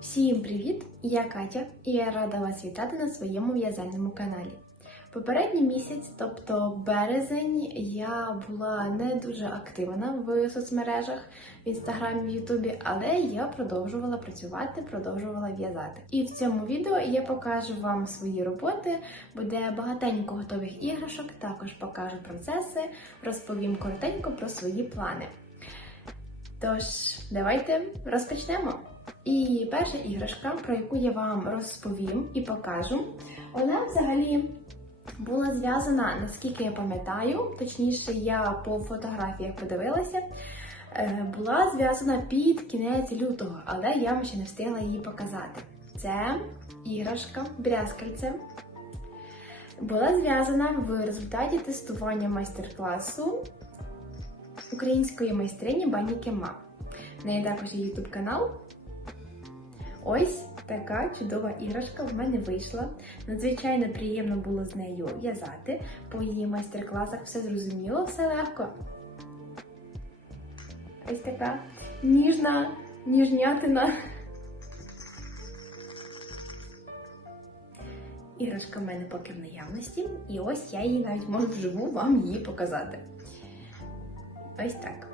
Всім привіт! Я Катя і я рада вас вітати на своєму в'язальному каналі. Попередній місяць, тобто березень, я була не дуже активна в соцмережах, в інстаграмі, в Ютубі, але я продовжувала працювати, продовжувала в'язати. І в цьому відео я покажу вам свої роботи, буде багатенько готових іграшок, також покажу процеси, розповім коротенько про свої плани. Тож, давайте розпочнемо. І перша іграшка, про яку я вам розповім і покажу, вона взагалі була зв'язана, наскільки я пам'ятаю, точніше, я по фотографіях подивилася, е, була зв'язана під кінець лютого, але я вам ще не встигла її показати. Це іграшка брязкальце. Була зв'язана в результаті тестування майстер-класу української майстрині Бані Кема. В неї також є YouTube канал. Ось така чудова іграшка в мене вийшла. Надзвичайно приємно було з нею в'язати. По її майстер-класах все зрозуміло, все легко. Ось така ніжна, ніжнятина. Іграшка в мене поки в наявності, і ось я її навіть можу вживу вам її показати. Ось так.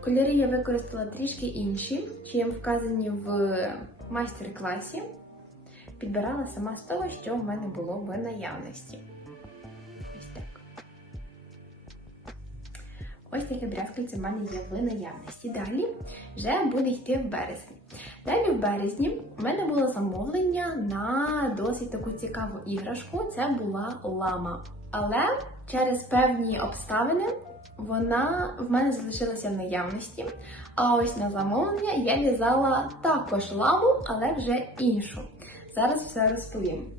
Кольори я використала трішки інші, чим вказані в майстер-класі. Підбирала сама з того, що в мене було в наявності. Ось так. Ось таке брязкальце в мене є в наявності. Далі вже буде йти в березні. Далі в березні в мене було замовлення на досить таку цікаву іграшку. Це була лама. Але через певні обставини вона в мене залишилася в наявності. А ось на замовлення я в'язала також ламу, але вже іншу. Зараз все розповім.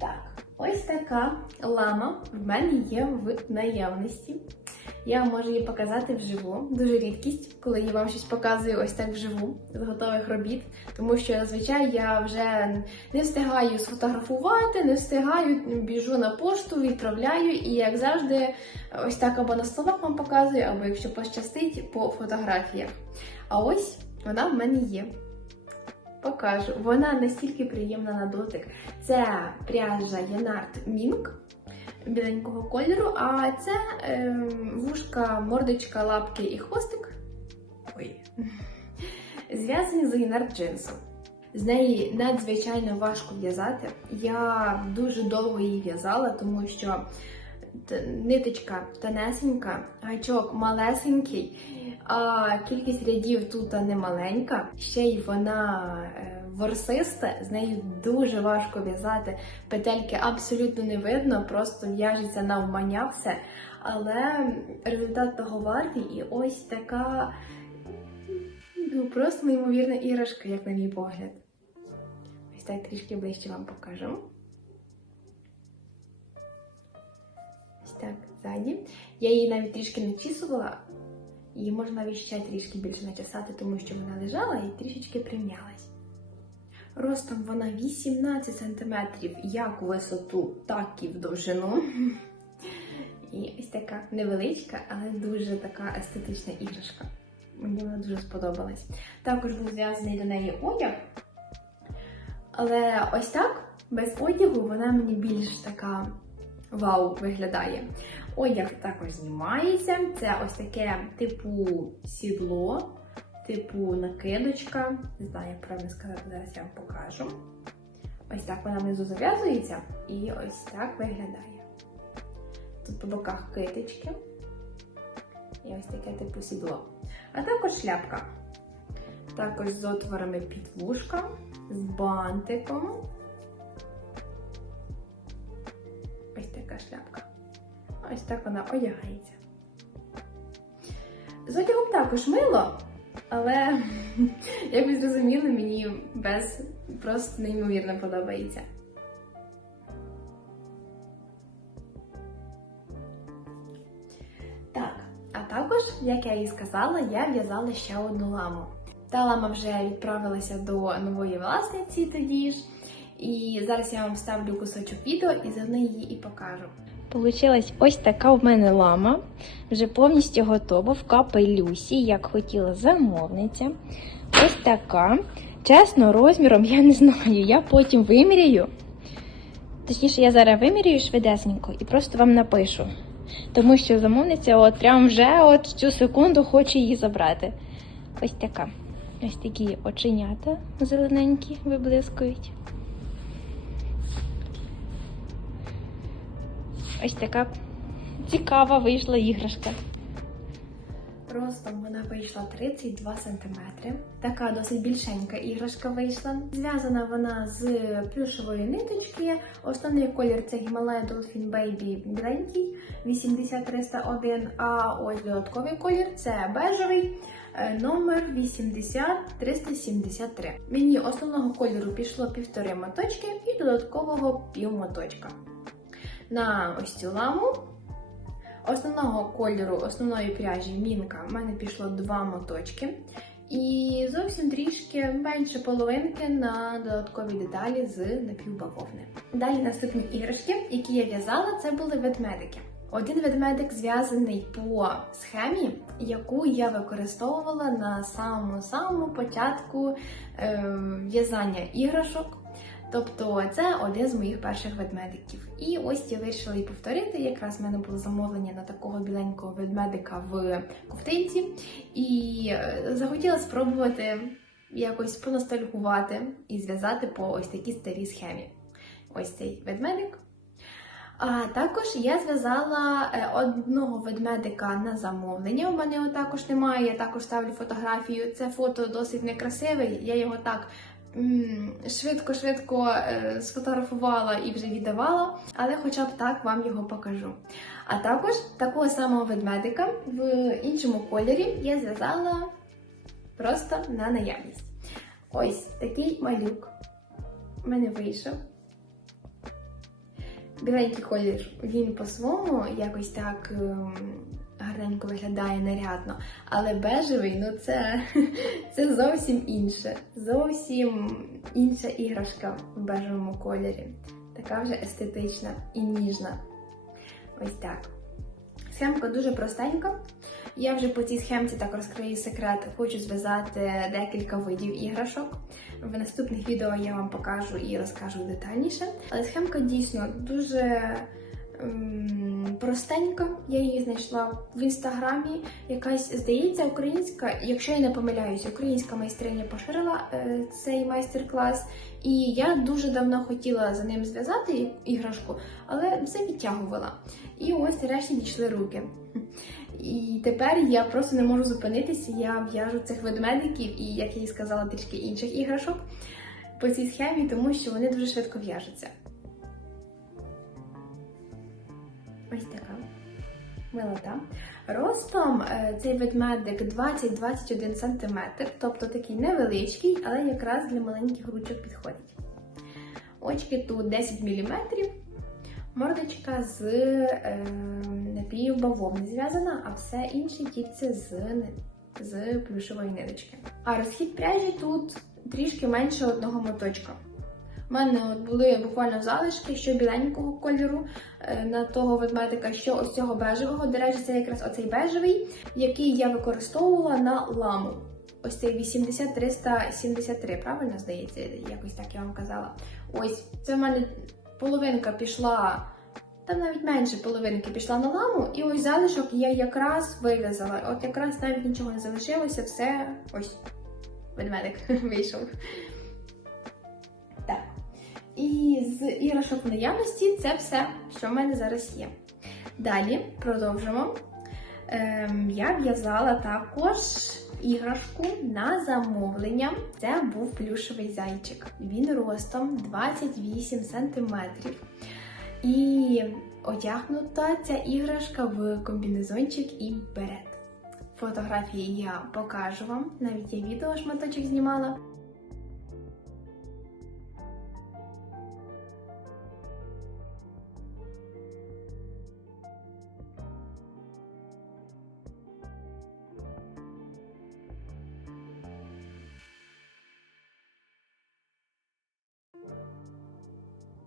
Так, ось така лама в мене є в наявності. Я можу її показати вживу. Дуже рідкість, коли я вам щось показую ось так вживу з готових робіт. Тому що зазвичай я вже не встигаю сфотографувати, не встигаю, біжу на пошту, відправляю, і як завжди, ось так або на словах вам показую, або якщо пощастить, по фотографіях. А ось вона в мене є. Покажу. Вона настільки приємна на дотик. Це пряжа Янарт Мінк біленького кольору, а це е, вушка, мордочка, лапки і хвостик. Ой. Зв'язані з Янарт джинсом. З неї надзвичайно важко в'язати. Я дуже довго її в'язала, тому що ниточка тонесенька, гачок малесенький, а кількість рядів тут не маленька. Ще й вона е, ворсиста, з нею дуже важко в'язати. Петельки абсолютно не видно, просто в'яжеться навмання все. Але результат того вартий, і ось така ну, просто неймовірна іграшка, як на мій погляд. Ось так трішки ближче вам покажу. Ось так, ззаді. Я її навіть трішки начісувала. Її можна навіть трішки більше начесати, тому що вона лежала і трішечки прим'ялась. Ростом вона 18 см як у висоту, так і в довжину. І ось така невеличка, але дуже така естетична іграшка. Мені вона дуже сподобалась. Також був зв'язаний до неї одяг. Але ось так, без одягу, вона мені більш така вау виглядає. Одяг також знімається. Це ось таке типу сідло, типу накидочка. Не знаю, як правильно сказати, зараз я вам покажу. Ось так вона внизу зав'язується і ось так виглядає. Тут по боках китички. І ось таке типу сідло. А також шляпка. Також з отворами під вушка, з бантиком. Ось така шляпка. Ось так вона одягається. З одягом також мило, але, як ви зрозуміли, мені без просто неймовірно подобається. Так, а також, як я і сказала, я в'язала ще одну ламу. Та лама вже відправилася до нової власниці тоді ж. І зараз я вам ставлю кусочок відео і заодно її і покажу. Получилась ось така в мене лама, вже повністю готова в капелюсі, як хотіла замовниця. Ось така. Чесно, розміром я не знаю. Я потім виміряю. Точніше, я зараз виміряю швидесенько і просто вам напишу. Тому що замовниця от прям вже от цю секунду хоче її забрати. Ось така. Ось такі оченята зелененькі виблискують. Ось така цікава вийшла іграшка. Ростом вона вийшла 32 см. Така досить більшенька іграшка вийшла. Зв'язана вона з плюшової ниточки. Основний колір це Himalaya Dolphin Baby біленький 80301, а ось додатковий колір це бежевий. е, Номер 80373. Мені основного кольору пішло півтори моточки і додаткового півмоточка. На ось цю ламу Основного кольору, основної пряжі мінка в мене пішло два моточки. І зовсім трішки менше половинки на додаткові деталі з напівбавовни. Далі наступні іграшки, які я в'язала, це були ведмедики. Один ведмедик зв'язаний по схемі, яку я використовувала на самому-самому початку е, в'язання іграшок. Тобто це один з моїх перших ведмедиків. І ось я вирішила її повторити. Якраз в мене було замовлення на такого біленького ведмедика в ковтинці, і е, захотіла спробувати якось поностальгувати і зв'язати по ось такій старій схемі. Ось цей ведмедик. А також я зв'язала е, одного ведмедика на замовлення. У мене його також немає. Я також ставлю фотографію. Це фото досить некрасиве. Я його так швидко-швидко е, сфотографувала і вже віддавала, але хоча б так вам його покажу. А також такого самого ведмедика в іншому кольорі я зв'язала просто на наявність. Ось такий малюк в мене вийшов. Біленький колір, він по-своєму якось так ем, гарненько виглядає нарядно. Але бежевий, ну це, це зовсім інше. Зовсім інша іграшка в бежевому кольорі. Така вже естетична і ніжна. Ось так. Схемка дуже простенька. Я вже по цій схемці так розкрию секрет. Хочу зв'язати декілька видів іграшок. В наступних відео я вам покажу і розкажу детальніше. Але схемка дійсно дуже простенька. Я її знайшла в інстаграмі. Якась здається українська, якщо я не помиляюся, українська майстриня поширила е, цей майстер-клас. І я дуже давно хотіла за ним зв'язати іграшку, але все відтягувала. І ось нарешті дійшли руки. І тепер я просто не можу зупинитися. Я в'яжу цих ведмедиків і, як я і сказала, трішки інших іграшок по цій схемі, тому що вони дуже швидко в'яжуться. Ось така милота. Ростом е, цей ведмедик 20-21 см, тобто такий невеличкий, але якраз для маленьких ручок підходить. Очки тут 10 мм. Мордочка з е, напівбавовни зв'язана, а все інше тільки з, з плюшової ниточки. А розхід пряжі тут трішки менше одного моточка. У мене от були буквально залишки, що біленького кольору е, на того ведмедика, що ось цього бежевого. До речі, це якраз оцей бежевий, який я використовувала на ламу. Ось цей 80373, правильно здається, якось так я вам казала. Ось це в мене половинка пішла, там навіть менше половинки пішла на ламу, і ось залишок я якраз вив'язала. От якраз навіть нічого не залишилося, все ось ведмедик вийшов. І з іграшок в наявності це все, що в мене зараз є. Далі продовжимо. Ем, я в'язала також іграшку на замовлення. Це був плюшевий зайчик. Він ростом 28 см. І одягнута ця іграшка в комбінезончик і берет. Фотографії я покажу вам. Навіть я відео шматочок знімала.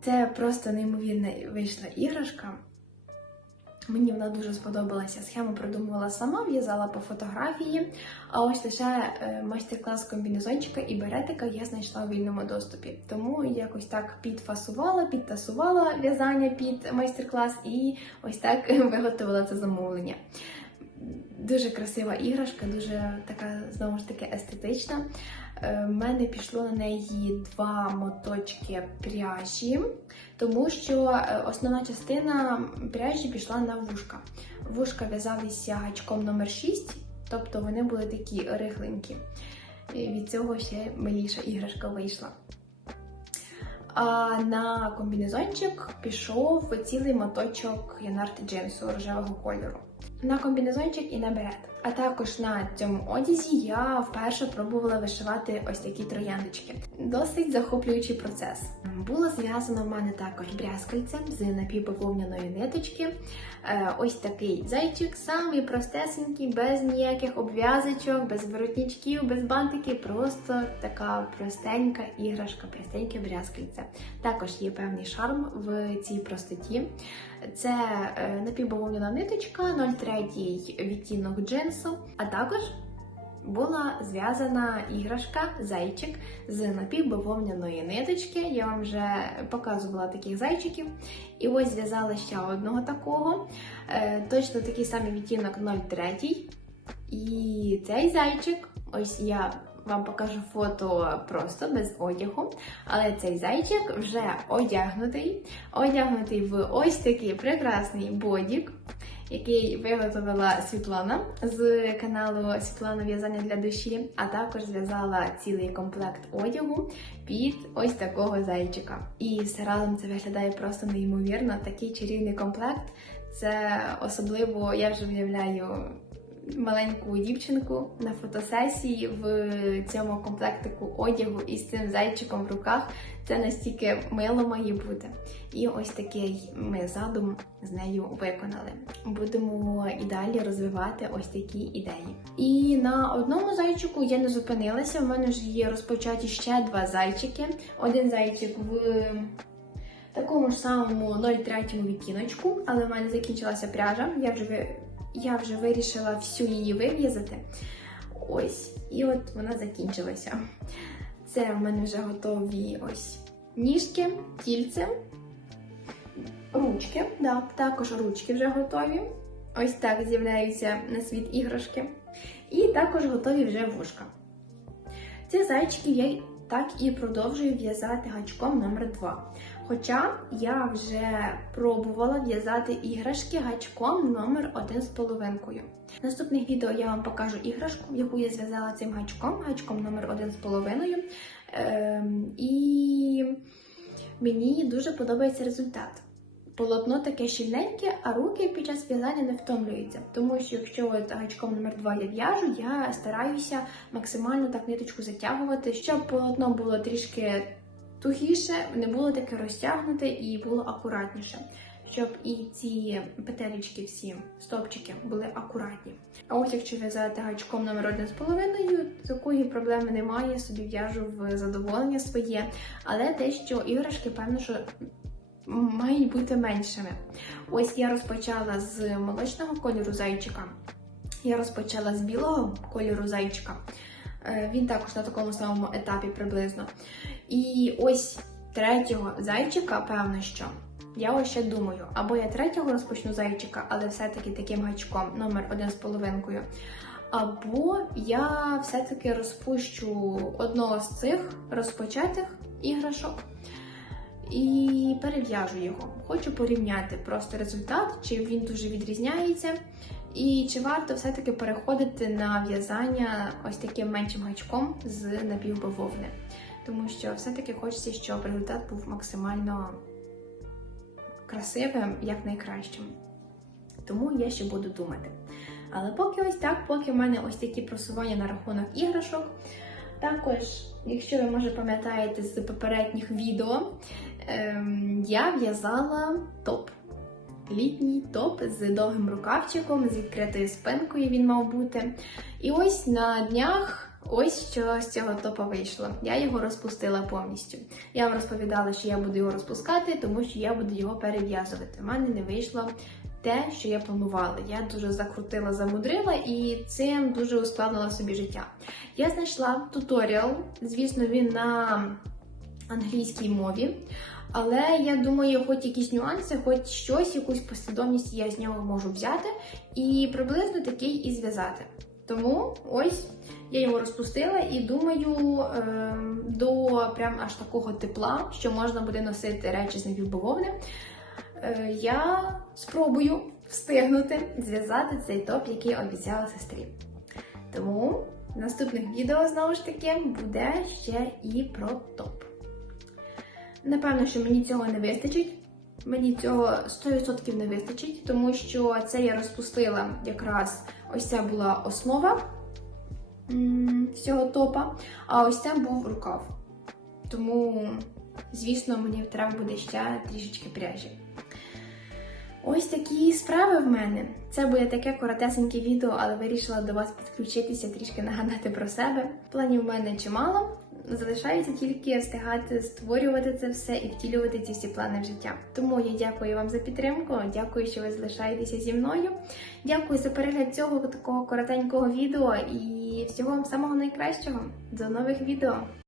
Це просто неймовірна вийшла іграшка. Мені вона дуже сподобалася. Схему придумувала сама, в'язала по фотографії. А ось лише е, майстер-клас комбінезончика і беретика я знайшла у вільному доступі. Тому якось так підфасувала, підтасувала в'язання під майстер-клас і ось так виготовила це замовлення. Дуже красива іграшка, дуже така знову ж таки естетична. Е, В мене пішло на неї два моточки пряжі, тому що е, основна частина пряжі пішла на вушка. Вушка в'язалися гачком номер 6, тобто вони були такі рихленькі. І від цього ще миліша іграшка вийшла. А на комбінезончик пішов цілий моточок янарти джинсу рожевого кольору. На комбінезончик і на берет. А також на цьому одязі я вперше пробувала вишивати ось такі трояндочки. Досить захоплюючий процес. Було зв'язано в мене також брязкальцем з напівбавовняної ниточки. Е, Ось такий зайчик, самий простесенький, без ніяких обв'язочок, без воротничків, без бантиків. Просто така простенька іграшка, простеньке брязкальце. Також є певний шарм в цій простоті. Це е, напівбавовняна ниточка, 0,3 відтінок джинсу, а також була зв'язана іграшка зайчик з напівбавовняної ниточки. Я вам вже показувала таких зайчиків. І ось зв'язала ще одного такого. Е, Точно такий самий відтінок 0,3. І цей зайчик, ось я вам покажу фото просто без одягу. Але цей зайчик вже одягнутий, одягнутий в ось такий прекрасний бодік, який виготовила Світлана з каналу Світлана В'язання для душі, а також зв'язала цілий комплект одягу під ось такого зайчика. І все разом це виглядає просто неймовірно. Такий чарівний комплект. Це особливо я вже уявляю маленьку дівчинку на фотосесії в цьому комплектику одягу із цим зайчиком в руках. Це настільки мило має бути. І ось такий ми задум з нею виконали. Будемо і далі розвивати ось такі ідеї. І на одному зайчику я не зупинилася. В мене ж є розпочаті ще два зайчики. Один зайчик в такому ж самому 0,3 відтіночку, але в мене закінчилася пряжа. Я вже я вже вирішила всю її вив'язати. Ось, і от вона закінчилася. Це в мене вже готові ось ніжки, тільце, ручки. Да, також ручки вже готові. Ось так з'являються на світ іграшки. І також готові вже вушка. Ці зайчики я так і продовжую в'язати гачком номер 2. Хоча я вже пробувала в'язати іграшки гачком номер один з половинкою. В наступних відео я вам покажу іграшку, яку я зв'язала цим гачком, гачком номер один з половиною. Ем, і мені дуже подобається результат. Полотно таке щільненьке, а руки під час в'язання не втомлюються. Тому що якщо от гачком номер 2 я в'яжу, я стараюся максимально так ниточку затягувати, щоб полотно було трішки тухіше, не було таке розтягнуте і було акуратніше. Щоб і ці петелечки, всі стопчики були акуратні. А ось якщо в'язати гачком номер один з половиною, такої проблеми немає, собі в'яжу в задоволення своє, але дещо іграшки, певно, що мають бути меншими. Ось я розпочала з молочного кольору зайчика. Я розпочала з білого кольору зайчика. Е, Він також на такому самому етапі приблизно. І ось третього зайчика, певно, що. Я ось ще думаю, або я третього розпочну зайчика, але все-таки таким гачком, номер один з половинкою. Або я все-таки розпущу одного з цих розпочатих іграшок і перев'яжу його. Хочу порівняти просто результат, чи він дуже відрізняється, і чи варто все-таки переходити на в'язання ось таким меншим гачком з напівбавовни. Тому що все-таки хочеться, щоб результат був максимально красивим, як найкращим. Тому я ще буду думати. Але поки ось так, поки в мене ось такі просування на рахунок іграшок. Також, якщо ви може пам'ятаєте з попередніх відео, ем, я в'язала топ. Літній топ з довгим рукавчиком, з відкритою спинкою він мав бути. І ось на днях ось що з цього топа вийшло. Я його розпустила повністю. Я вам розповідала, що я буду його розпускати, тому що я буду його перев'язувати. У мене не вийшло те, що я планувала. Я дуже закрутила, замудрила і цим дуже ускладнила собі життя. Я знайшла туторіал, звісно, він на англійській мові. Але я думаю, хоч якісь нюанси, хоч щось, якусь послідовність я з нього можу взяти і приблизно такий і зв'язати. Тому ось я його розпустила і думаю, ем, до прям аж такого тепла, що можна буде носити речі з напівбавовни, е, я спробую встигнути зв'язати цей топ, який обіцяла сестрі. Тому наступних відео знову ж таки буде ще і про топ. Напевно, що мені цього не вистачить. Мені цього 100% не вистачить, тому що це я розпустила якраз ось ця була основа всього топа, а ось це був рукав. Тому, звісно, мені треба буде ще трішечки пряжі. Ось такі справи в мене. Це буде таке коротесеньке відео, але вирішила до вас підключитися, трішки нагадати про себе. Планів в мене чимало. Залишається тільки встигати створювати це все і втілювати ці всі плани в життя. Тому я дякую вам за підтримку. Дякую, що ви залишаєтеся зі мною. Дякую за перегляд цього такого коротенького відео і всього вам самого найкращого. До нових відео!